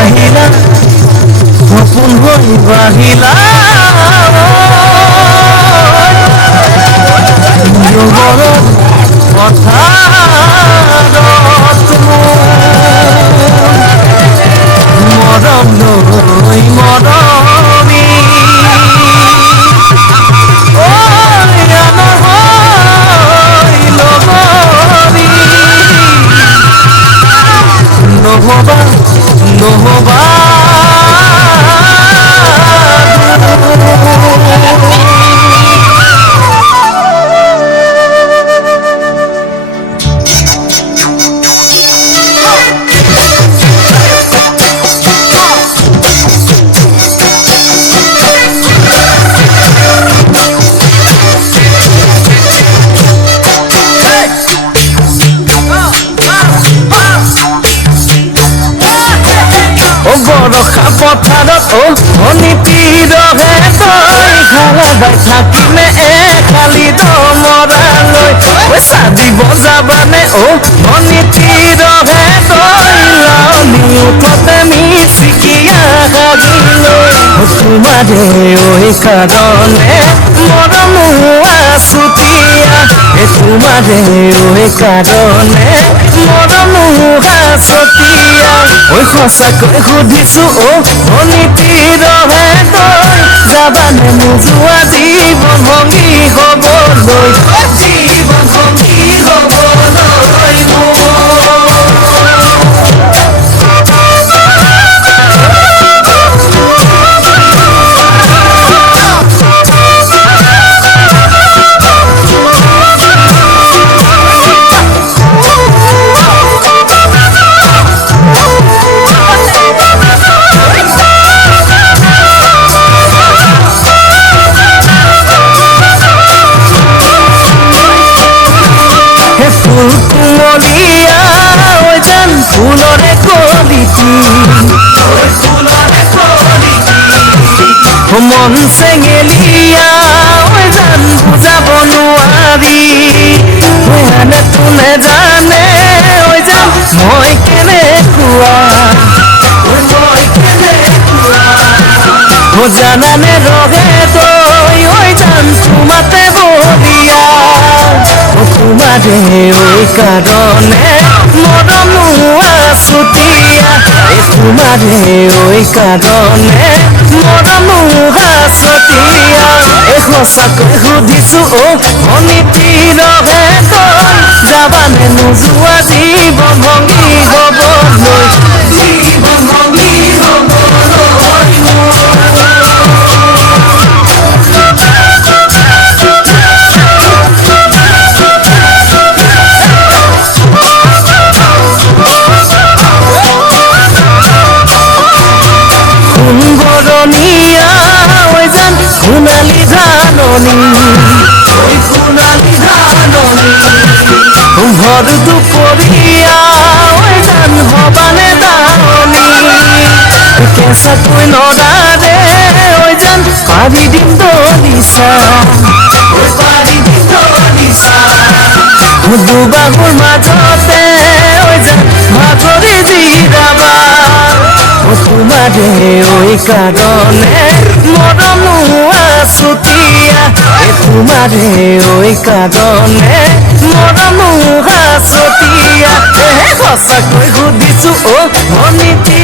আহিলা সপোন হৈ বাহিলা যৌৱনৰ পথাৰত মৰম লৈ মৰমি নহবা নহবা বৰষা পথাৰত অনীতি ৰহে তই খালাবাই থাকিলে খালি মৰালৈ চাদিব যাবানে অনীতি ৰহে তই লাউনি উঠতে মিচিকিয়া সাজিলৈ তোমাৰে কাৰণে মৰম আছুতীয়া তোমাৰে কাৰণে মৰম আছুতীয়া সঁচাকৈ সুধিছো অনীতি ৰহে তই যাবানে নোযোৱা জীৱন ভংগী হবলৈ জীৱন ভংগী হবলৈ ফুলৰে কলিটি মন চেঙেলিয়া জান বুজাব নোৱাৰি আনে তোনে জানে জান মই কেনেকুৱা জানানে ৰহে তই জান তোমাতে বলিয়া তোমাৰে কাৰণে মৰম আছুতীয়া তোমাৰে কাৰণে মৰম আছুতীয়া সঁচাকৈ সুধিছো অনীতি ৰহে তই যাবানে নোযোৱা জীৱন ভংগী হবলৈ জীৱন ভংগী সোণালী ধাননি ভৰ দুপৰীয়া জান ভবানে দানি কেঁচাকৈ নদাৰে জান পাৰি দিম দলিচা দুবাহুৰ মাজতে জান ভাগৰি জিৰাবা তোমাৰে কাৰণে মৰম আছুতীয়া তোমাৰে কাৰণে মৰম আছুতীয়া সঁচাকৈ সুধিছো অনীতি